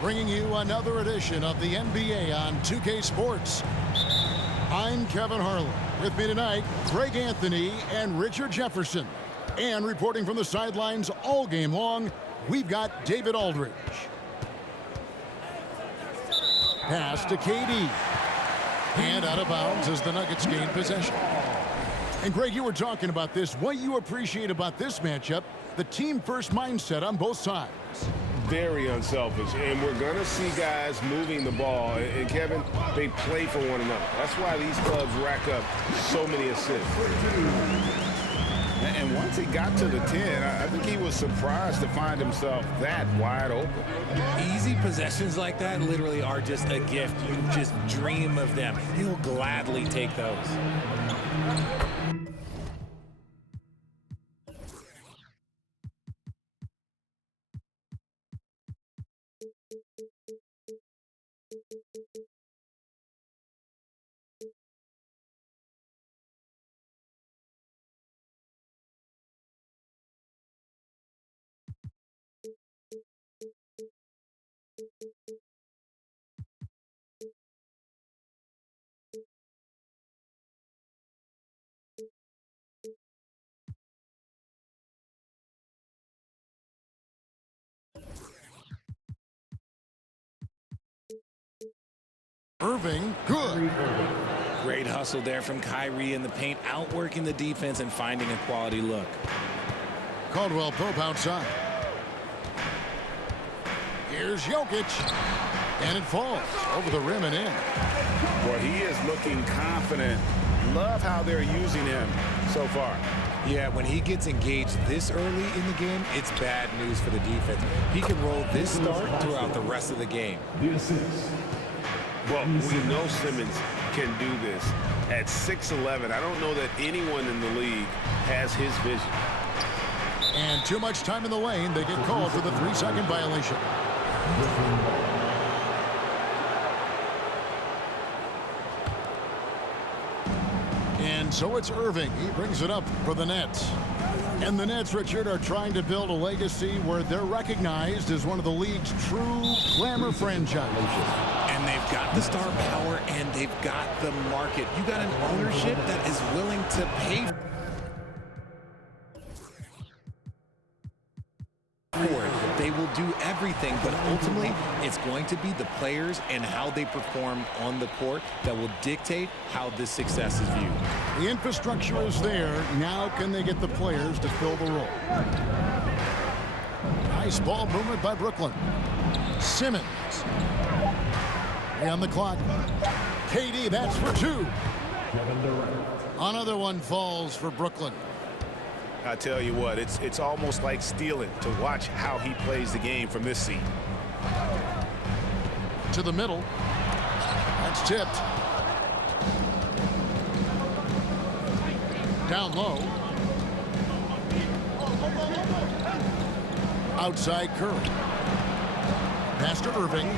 bringing you another edition of the NBA on 2K Sports. I'm Kevin Harlan. With me tonight, Greg Anthony and Richard Jefferson. And reporting from the sidelines all game long, we've got David Aldridge. Pass to KD. And out of bounds as the Nuggets gain possession. And Greg, you were talking about this. What you appreciate about this matchup, the team-first mindset on both sides. Very unselfish, and we're going to see guys moving the ball. And Kevin, they play for one another. That's why these clubs rack up so many assists. And once he got to the 10, I think he was surprised to find himself that wide open. Easy possessions like that literally are just a gift. You just dream of them. He'll gladly take those. Irving, good. Great hustle there from Kyrie in the paint, outworking the defense and finding a quality look. Caldwell Pope outside. Here's Jokic. And it falls over the rim and in. Boy, he is looking confident. Love how they're using him so far. Yeah, when he gets engaged this early in the game, it's bad news for the defense. He can roll this start throughout the rest of the game. Well, we know Simmons can do this. At 6'11", I don't know that anyone in the league has his vision. And too much time in the lane. They get called for the 3-second violation. And so it's Irving. He brings it up for the Nets. And the Nets, Richard, are trying to build a legacy where they're recognized as one of the league's true glamour franchises. And they've got the star power and they've got the market. You got an ownership that is willing to pay for it. They will do everything, but ultimately it's going to be the players and how they perform on the court that will dictate how this success is viewed. The infrastructure is there. Now can they get the players to fill the role? Nice ball movement by Brooklyn. Simmons. On the clock. KD, that's for two. Another one falls for Brooklyn. I tell you what, it's almost like stealing to watch how he plays the game from this seat. To the middle. That's tipped. Down low. Outside Curry. Pass to Irving.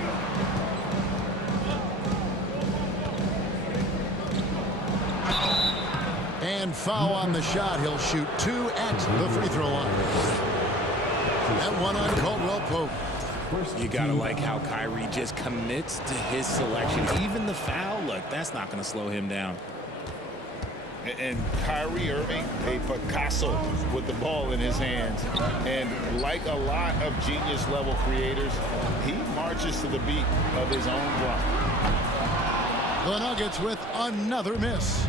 And foul on the shot. He'll shoot 2 at the free throw line. That one on Caldwell Pope. You gotta like how Kyrie just commits to his selection. Even the foul, look, that's not gonna slow him down. And Kyrie Irving, a Picasso with the ball in his hands. And like a lot of genius-level creators, he marches to the beat of his own drum. The Nuggets with another miss.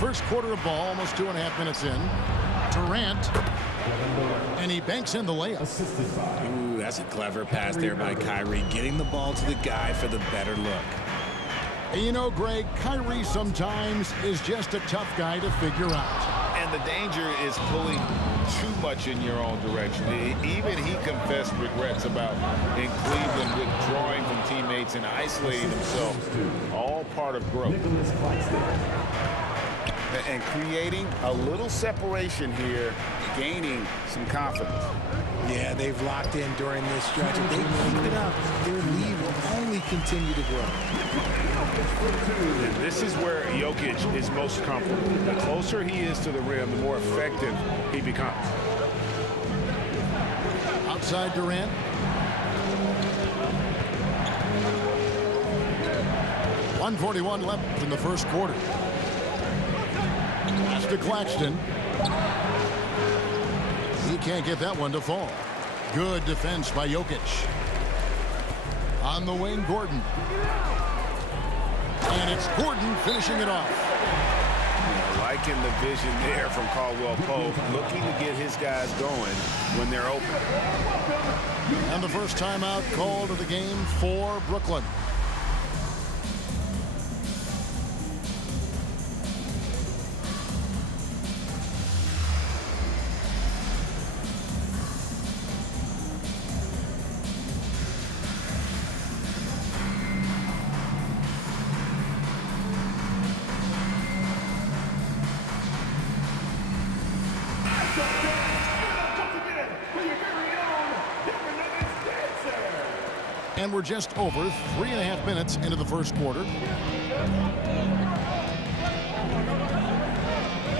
First quarter of ball, almost 2.5 minutes in. Durant. And he banks in the layup. Ooh, that's a clever pass there by Kyrie, getting the ball to the guy for the better look. And you know, Greg, Kyrie sometimes is just a tough guy to figure out. And the danger is pulling too much in your own direction. Even he confessed regrets about in Cleveland withdrawing from teammates and isolating himself. All part of growth. And creating a little separation here, gaining some confidence. Yeah, they've locked in during this stretch. If they keep it up, their lead will only continue to grow. And this is where Jokic is most comfortable. The closer he is to the rim, the more effective he becomes. Outside Durant. 1:41 left in the first quarter. Pass to Claxton. He can't get that one to fall. Good defense by Jokic. On the wing, Gordon. And it's Gordon finishing it off. Liking the vision there from Caldwell Pope, looking to get his guys going when they're open. And the first timeout called of the game for Brooklyn. And we're just over 3.5 minutes into the first quarter.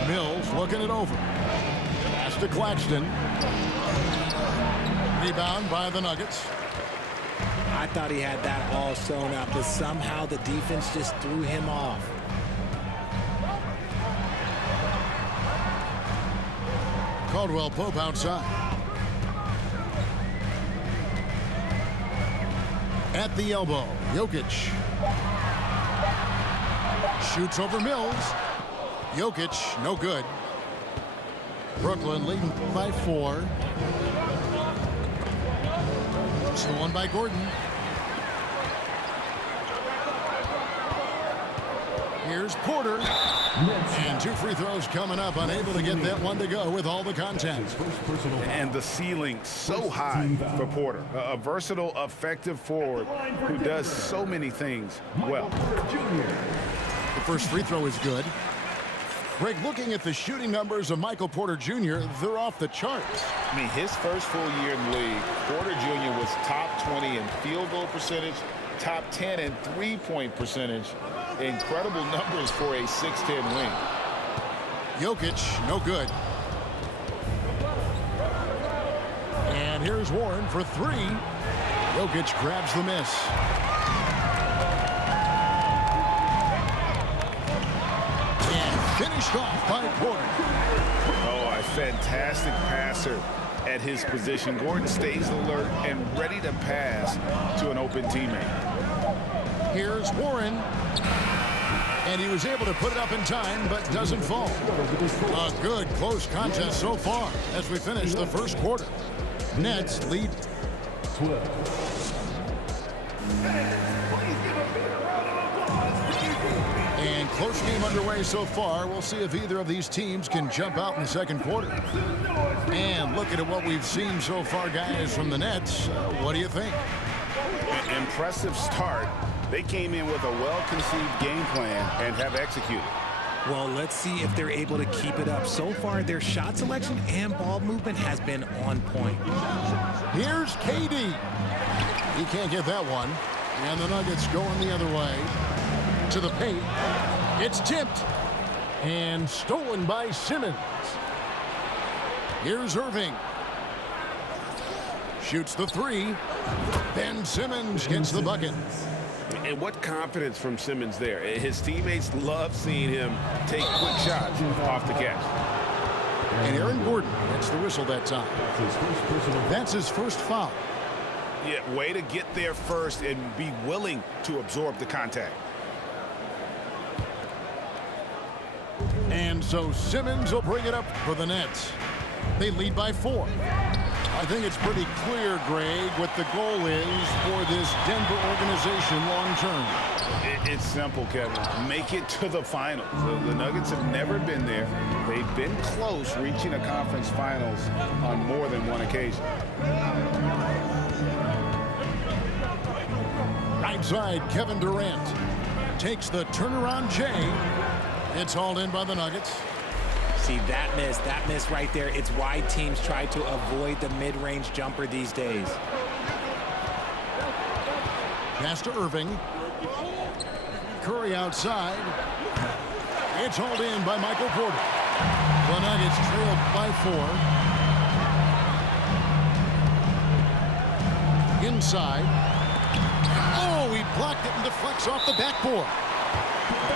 Mills looking it over. Pass to Claxton. Rebound by the Nuggets. I thought he had that all sewn up, but somehow the defense just threw him off. Caldwell Pope outside. At the elbow, Jokic. Shoots over Mills. Jokic, no good. Brooklyn leading by 4. So one by Gordon. Here's Porter. And 2 free throws coming up, unable to get that one to go with all the contact. And the ceiling so high for Porter. A versatile, effective forward who does so many things well. The first free throw is good. Greg, looking at the shooting numbers of Michael Porter Jr., they're off the charts. I mean, his first full year in the league, Porter Jr. was top 20 in field goal percentage, top 10 in three-point percentage. Incredible numbers for a 6'10" wing. Jokic, no good. And here's Warren for 3. Jokic grabs the miss. And finished off by Porter. Oh, a fantastic passer at his position. Gordon stays alert and ready to pass to an open teammate. Here's Warren. And he was able to put it up in time, but doesn't fall. A good close contest so far as we finish the first quarter. Nets lead 12. And close game underway so far. We'll see if either of these teams can jump out in the second quarter. And looking at what we've seen so far, guys, from the Nets, what do you think? Impressive start. They came in with a well-conceived game plan and have executed. Well, let's see if they're able to keep it up. So far, their shot selection and ball movement has been on point. Here's KD. He can't get that one. And the Nuggets going the other way. To the paint. It's tipped. And stolen by Simmons. Here's Irving. Shoots the 3. Ben Simmons gets the bucket. And what confidence from Simmons there. His teammates love seeing him take quick shots off the catch. And Aaron Gordon gets the whistle that time. That's his first foul. Yeah, way to get there first and be willing to absorb the contact. And so Simmons will bring it up for the Nets. They lead by 4. I think it's pretty clear, Greg, what the goal is for this Denver organization long term. It's simple, Kevin. Make it to the finals. The Nuggets have never been there. They've been close reaching a conference finals on more than one occasion. Right side, Kevin Durant takes the turnaround J. It's hauled in by the Nuggets. See, that miss right there, it's why teams try to avoid the mid-range jumper these days. Pass to Irving. Curry outside. It's hauled in by Michael Porter. The Nuggets trailed by 4. Inside. Oh, he blocked it and deflects off the backboard.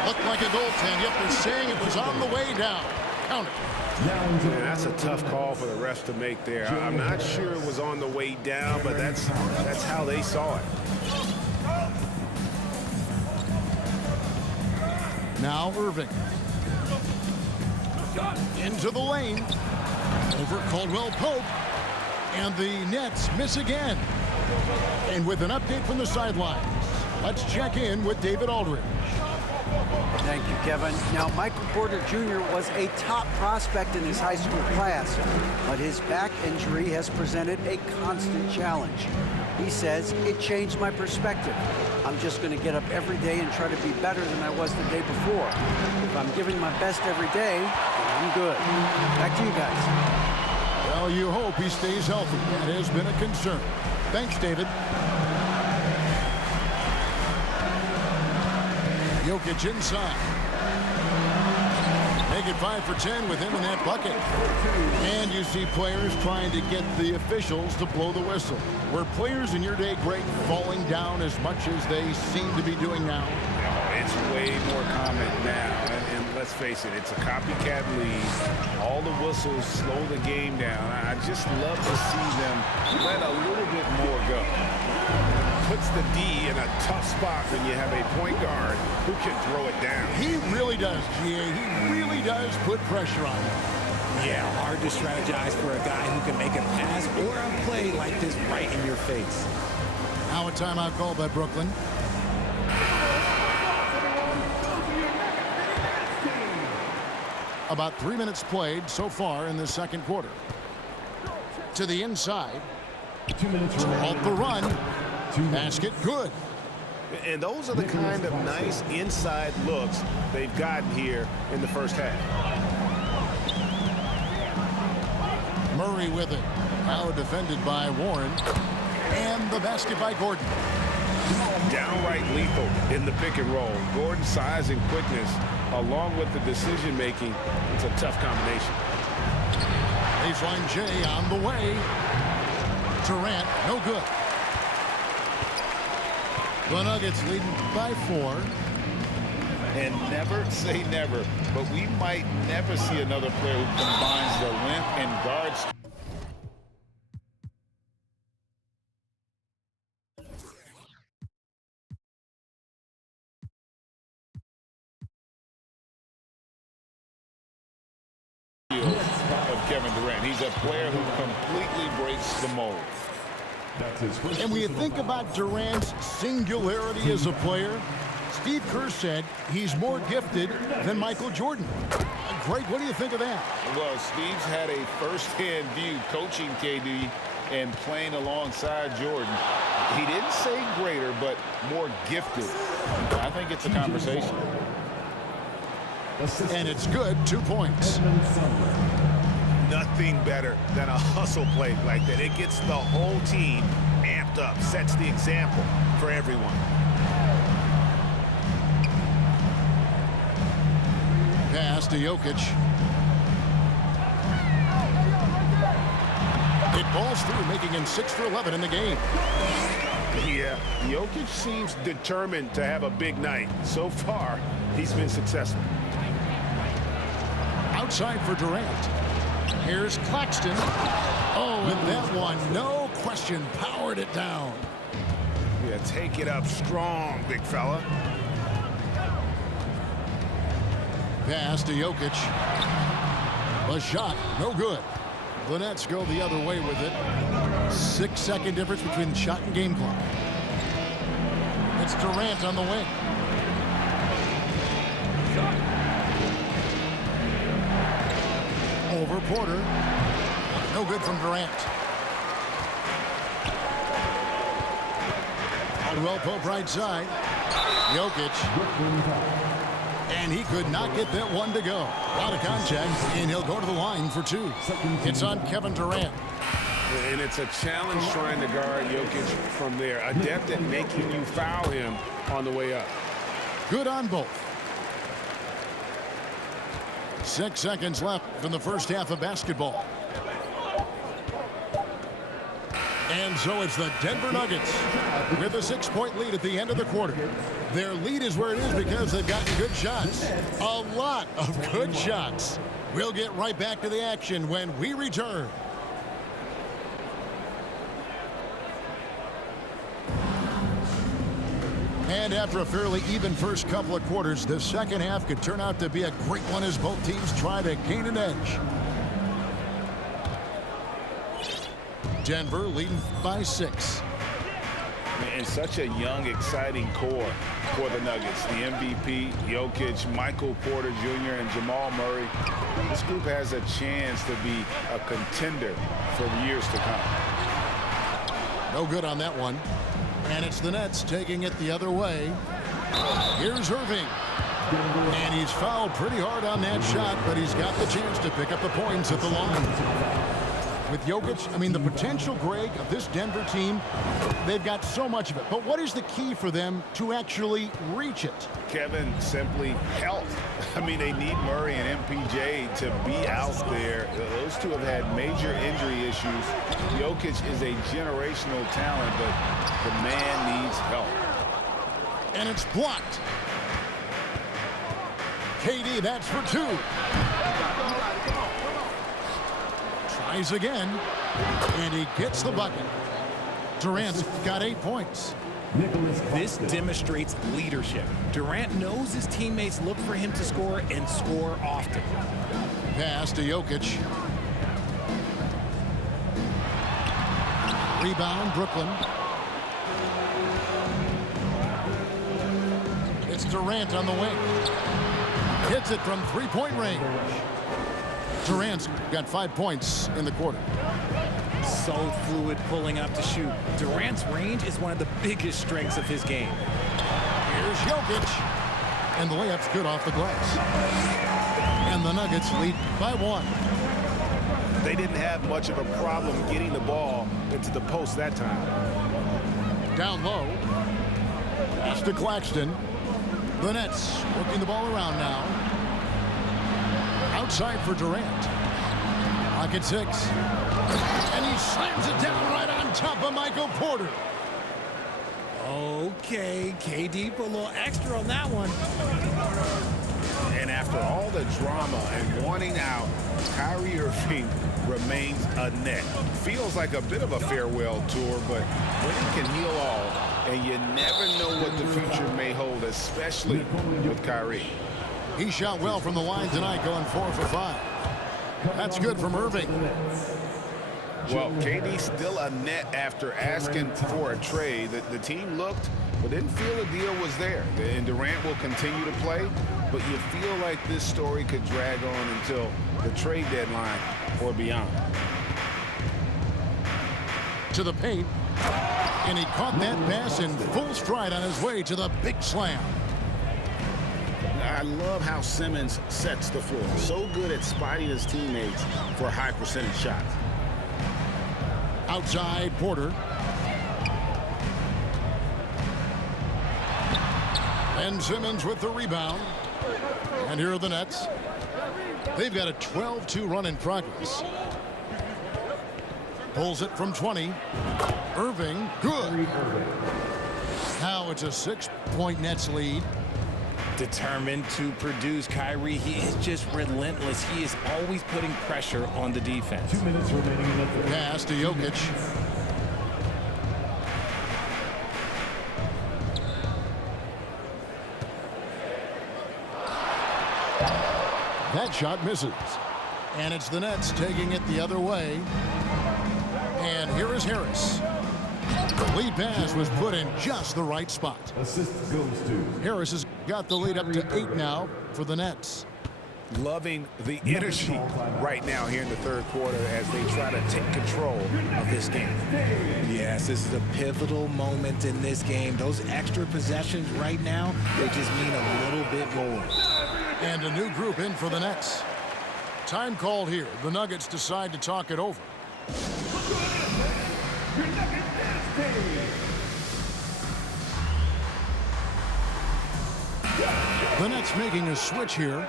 Looked like a goaltend, yet they're saying it was on the way down. Count it. Man, that's a tough call for the refs to make there. I'm not sure it was on the way down, but that's how they saw it. Now Irving. Into the lane. Over Caldwell Pope. And the Nets miss again. And with an update from the sidelines, let's check in with David Aldridge. Thank you, Kevin. Now, Michael Porter Jr. was a top prospect in his high school class, but his back injury has presented a constant challenge. He says, it changed my perspective. I'm just going to get up every day and try to be better than I was the day before. If I'm giving my best every day, I'm good. Back to you guys. Well, you hope he stays healthy. That has been a concern. Thanks, David. Jokic inside. Make it 5 for 10 with him in that bucket. And you see players trying to get the officials to blow the whistle. Were players in your day, Greg, falling down as much as they seem to be doing now? It's way more common now. And let's face it, it's a copycat league. All the whistles slow the game down. I just love to see them let a little bit more go. Puts the D in a tough spot when you have a point guard who can throw it down. He really does, GA. He really does put pressure on him. Yeah, hard to strategize for a guy who can make a pass or a play like this right in your face. Now a timeout called by Brooklyn. About 3 minutes played so far in the second quarter. To the inside. 2 minutes Off the run. Basket good. And those are the kind of nice inside looks they've gotten here in the first half. Murray with it. Now defended by Warren. And the basket by Gordon. Downright lethal in the pick and roll. Gordon's size and quickness, along with the decision making, it's a tough combination. Baseline J on the way. Durant, no good. The Nuggets leading by 4. And never say never, but we might never see another player who combines the length and guards. Of Kevin Durant. He's a player who completely breaks the mold. And when you think about Durant's singularity as a player, Steve Kerr said he's more gifted than Michael Jordan. Greg, what do you think of that? Well, Steve's had a first-hand view coaching KD and playing alongside Jordan. He didn't say greater, but more gifted. I think it's a conversation. And it's good, 2 points. Nothing better than a hustle play like that. It gets the whole team amped up, sets the example for everyone. Pass to Jokic. It falls through, making him 6 for 11 in the game. Yeah, Jokic seems determined to have a big night. So far, he's been successful. Outside for Durant. Here's Claxton. Oh, and that one, no question, powered it down. Yeah, take it up strong, big fella. Pass to Jokic. The shot, no good. The Nets go the other way with it. 6-second difference between the shot and game clock. It's Durant on the wing. Over Porter. No good from Durant. Caldwell Pope right side. Jokic. And he could not get that one to go. A lot of contact, and he'll go to the line for 2. It's on Kevin Durant. And it's a challenge trying to guard Jokic from there. Adept at making you foul him on the way up. Good on both. 6 seconds left in the first half of basketball. And so it's the Denver Nuggets with a 6-point lead at the end of the quarter. Their lead is where it is because they've gotten good shots. A lot of good shots. We'll get right back to the action when we return. And after a fairly even first couple of quarters, the second half could turn out to be a great one as both teams try to gain an edge. Denver leading by 6. And such a young, exciting core for the Nuggets. The MVP, Jokic, Michael Porter Jr., and Jamal Murray. This group has a chance to be a contender for years to come. No good on that one. And it's the Nets taking it the other way. Here's Irving. And he's fouled pretty hard on that shot, but he's got the chance to pick up the points at the line. With Jokic, I mean, the potential, Greg, of this Denver team, they've got so much of it. But what is the key for them to actually reach it? Kevin, simply health. I mean, they need Murray and MPJ to be out there. Those two have had major injury issues. Jokic is a generational talent, but the man needs help. And it's blocked. KD, that's for 2. Tries again, and he gets the bucket. Durant's got 8 points. This demonstrates leadership. Durant knows his teammates look for him to score and score often. Pass to Jokic. Rebound, Brooklyn. It's Durant on the wing. Hits it from three-point range. Durant's got 5 points in the quarter. So fluid pulling up to shoot. Durant's range is one of the biggest strengths of his game. Here's Jokic. And the layup's good off the glass. And the Nuggets lead by 1. They didn't have much of a problem getting the ball into the post that time. Down low. Pass to Claxton. The Nets working the ball around now. Outside for Durant. Clock at 6. And he slams it down right on top of Michael Porter. Okay, KD put a little extra on that one. And after all the drama and wanting out, Kyrie Irving remains a net. Feels like a bit of a farewell tour, but winning can heal all, and you never know what the future may hold, especially with Kyrie. He shot well from the line tonight, going 4 for 5. That's good from Irving. Well, KD still a net after asking for a trade. The team looked, but didn't feel the deal was there. And Durant will continue to play, but you feel like this story could drag on until the trade deadline or beyond. To the paint, and he caught that pass in full stride on his way to the big slam. I love how Simmons sets the floor. So good at spotting his teammates for high percentage shots. Outside, Porter. And Simmons with the rebound. And here are the Nets. They've got a 12-2 run in progress. Pulls it from 20. Irving, good. Now it's a 6-point Nets lead. Determined to produce. Kyrie, he is just relentless. He is always putting pressure on the defense. 2 minutes remaining in the third. Pass to Jokic. That shot misses. And it's the Nets taking it the other way. And here is Harris. The lead pass was put in just the right spot. Assist goes to Harris has got the lead up to 8 now for the Nets. Loving the energy right now here in the third quarter as they try to take control of this game. Yes, this is a pivotal moment in this game. Those extra possessions right now, they just mean a little bit more. And a new group in for the Nets. Time called here. The Nuggets decide to talk it over. The Nets making a switch here.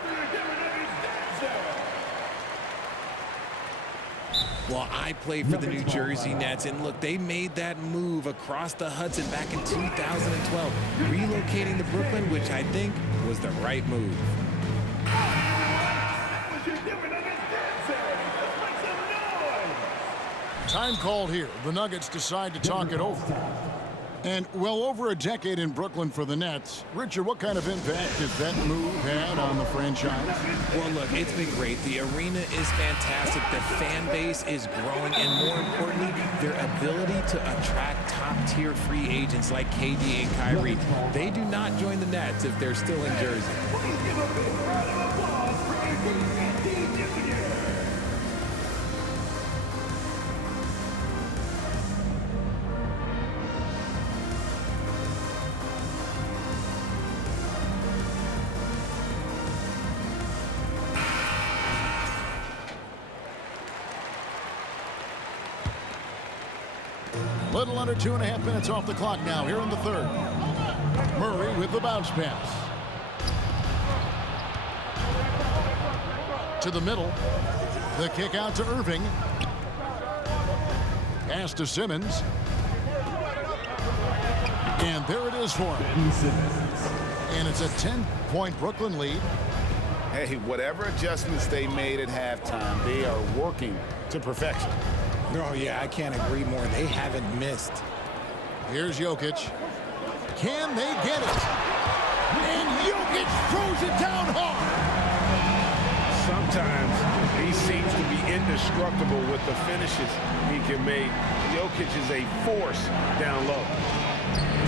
Well, I played for the New Jersey Nets, and look, they made that move across the Hudson back in 2012, relocating to Brooklyn, which I think was the right move. Time called here. The Nuggets decide to talk it over. And well over a decade in Brooklyn for the Nets. Richard, what kind of impact has that move had on the franchise? Well, look, it's been great. The arena is fantastic. The fan base is growing. And more importantly, their ability to attract top-tier free agents like KD and Kyrie. They do not join the Nets if they're still in Jersey. Little under 2.5 minutes off the clock now here in the third. Murray with the bounce pass. To the middle. The kick out to Irving. Pass to Simmons. And there it is for him. And it's a 10-point Brooklyn lead. Hey, whatever adjustments they made at halftime, they are working to perfection. Oh, yeah, I can't agree more. They haven't missed. Here's Jokic. Can they get it? And Jokic throws it down hard. Sometimes he seems to be indestructible with the finishes he can make. Jokic is a force down low.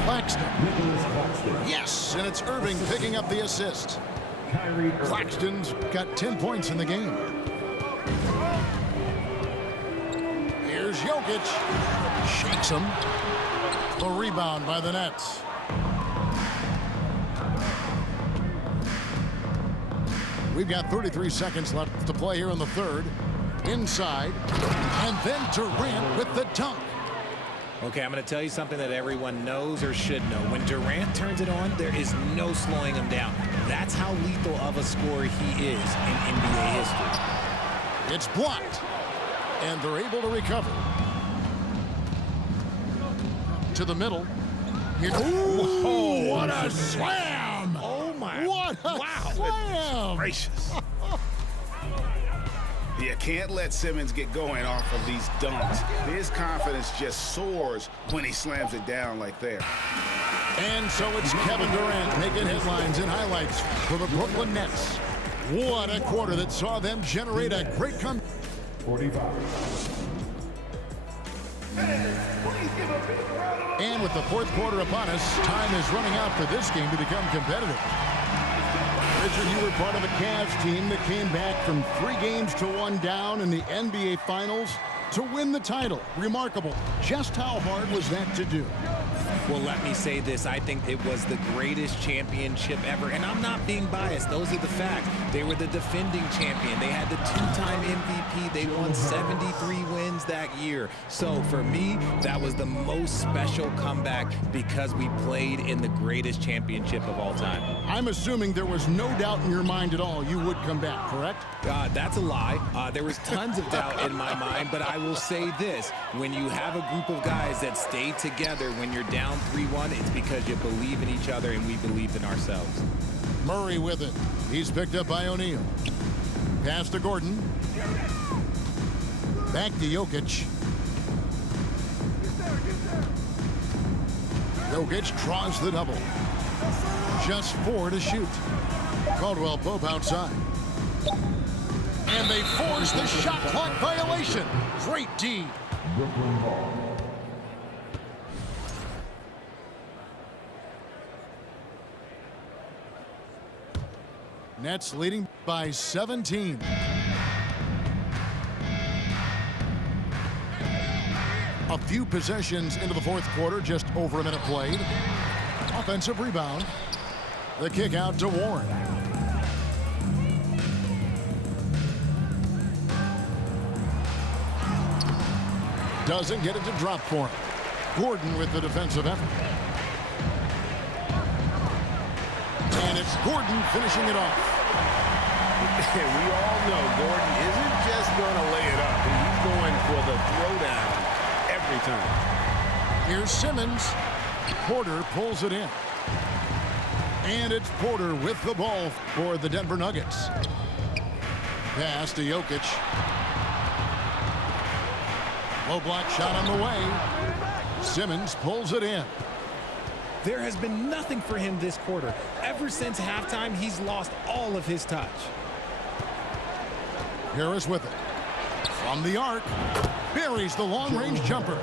Claxton. Yes, and it's Irving picking up the assist. Claxton's got 10 points in the game. Here's Jokic. Shakes him. The rebound by the Nets. We've got 33 seconds left to play here in the third. Inside. And then Durant with the dunk. Okay, I'm going to tell you something that everyone knows or should know. When Durant turns it on, there is no slowing him down. That's how lethal of a scorer he is in NBA history. It's blocked. And they're able to recover. To the middle. Ooh, what a slam! Oh, my. What a slam! Gracious. You can't let Simmons get going off of these dunks. His confidence just soars when he slams it down like that. And so it's Kevin Durant making headlines and highlights for the Brooklyn Nets. What a quarter that saw them generate a great comeback. 45. And with the fourth quarter upon us, time is running out for this game to become competitive. Richard, you were part of a Cavs team that came back from 3 games to 1 down in the NBA Finals to win the title. Remarkable. Just how hard was that to do? Well, let me say this. I think it was the greatest championship ever. And I'm not being biased. Those are the facts. They were the defending champion. They had the 2-time MVP. They won 73 wins that year. So for me, that was the most special comeback because we played in the greatest championship of all time. I'm assuming there was no doubt in your mind at all you would come back, correct? That's a lie. There was tons of doubt in my mind, but I will say this. When you have a group of guys that stay together when you're down 3-1, it's because you believe in each other and we believed in ourselves. Murray with it. He's picked up by O'Neal. Pass to Gordon. Back to Jokic. Jokic draws the double. Just 4 to shoot. Caldwell Pope outside. And they force the shot clock violation. Great D. Brooklyn ball. Nets leading by 17. A few possessions into the fourth quarter, just over a minute played. Offensive rebound. The kick out to Warren. Doesn't get it to drop for him. Gordon with the defensive effort. And it's Gordon finishing it off. We all know Gordon isn't just going to lay it up. He's going for the throwdown every time. Here's Simmons. Porter pulls it in. And it's Porter with the ball for the Denver Nuggets. Pass to Jokic. Low block shot on the way. Simmons pulls it in. There has been nothing for him this quarter. Ever since halftime, he's lost all of his touch. Harris with it. From the arc. Buries the long-range jumper.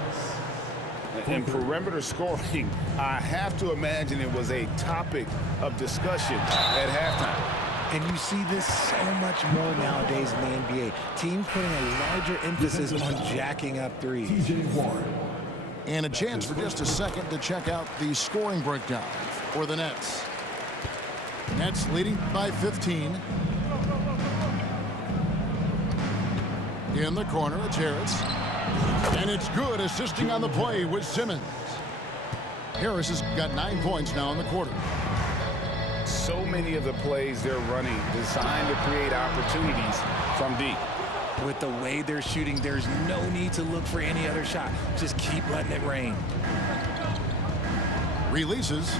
And perimeter scoring, I have to imagine it was a topic of discussion at halftime. And you see this so much more nowadays in the NBA. Teams putting a larger emphasis on jacking up threes. TJ Warren. And a chance for just a second to check out the scoring breakdown for the Nets. Nets leading by 15. In the corner, it's Harris. And it's good, assisting on the play with Simmons. Harris has got 9 points now in the quarter. So many of the plays they're running designed to create opportunities from deep. With the way they're shooting, there's no need to look for any other shot. Just keep letting it rain. Releases.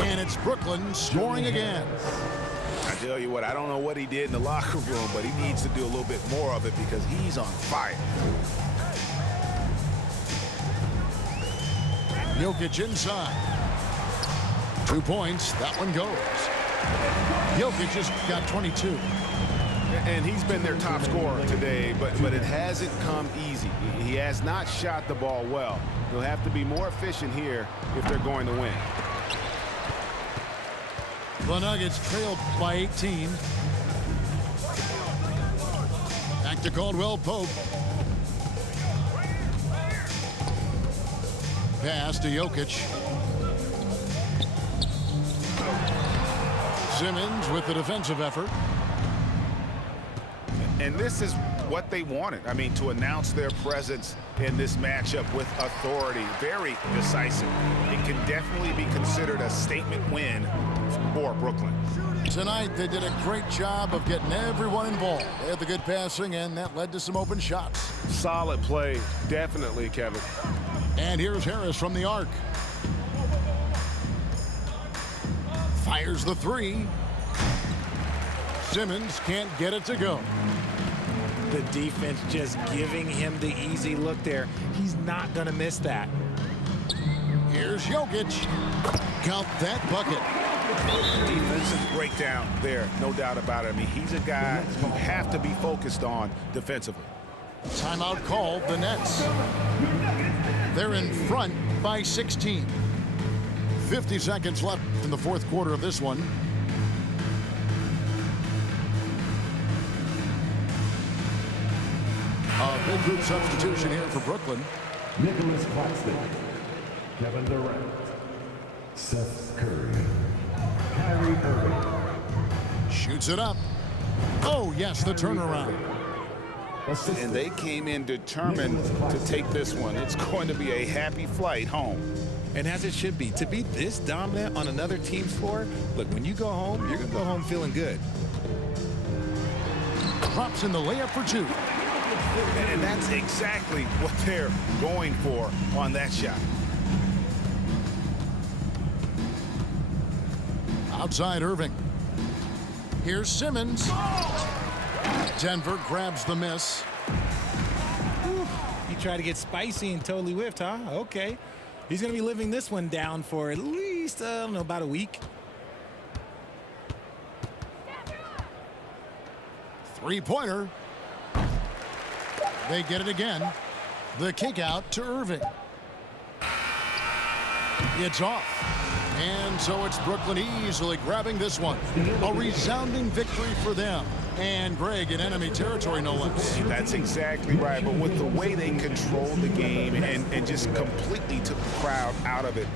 And it's Brooklyn scoring again. I tell you what, I don't know what he did in the locker room, but he needs to do a little bit more of it because he's on fire. Jokic inside. 2 points. That one goes. Jokic has got 22. And he's been their top scorer today, but it hasn't come easy. He has not shot the ball well. He'll have to be more efficient here if they're going to win. The Nuggets trailed by 18. Back to Caldwell Pope. Pass to Jokic. Simmons with the defensive effort. And this is what they wanted. I mean, to announce their presence in this matchup with authority. Very decisive. It can definitely be considered a statement win for Brooklyn. Tonight, they did a great job of getting everyone involved. They had the good passing, and that led to some open shots. Solid play, definitely, Kevin. And here's Harris from the arc. Fires the three. Simmons can't get it to go. The defense just giving him the easy look there. He's not going to miss that. Here's Jokic. Count that bucket. Defensive breakdown there, no doubt about it. I mean, he's a guy you have to be focused on defensively. Timeout called, the Nets. They're in front by 16. 50 seconds left in the fourth quarter of this one. A big group substitution here for Brooklyn. Nicholas Claxton. Kevin Durant. Seth Curry. Kyrie Irving. Shoots it up. Oh, yes, the turnaround. And they came in determined to take this one. It's going to be a happy flight home. And as it should be, to be this dominant on another team's floor, look, when you go home, you're going to go home feeling good. Drops in the layup for two. And that's exactly what they're going for on that shot. Outside Irving. Here's Simmons. Denver grabs the miss. He tried to get spicy and totally whiffed, huh? Okay. He's going to be living this one down for at least, I don't know, about a week. Three-pointer. They get it again. The kick out to Irving. It's off. And so it's Brooklyn easily grabbing this one. A resounding victory for them. And Greg in enemy territory, no less. That's exactly right. But with the way they controlled the game and just completely took the crowd out of it,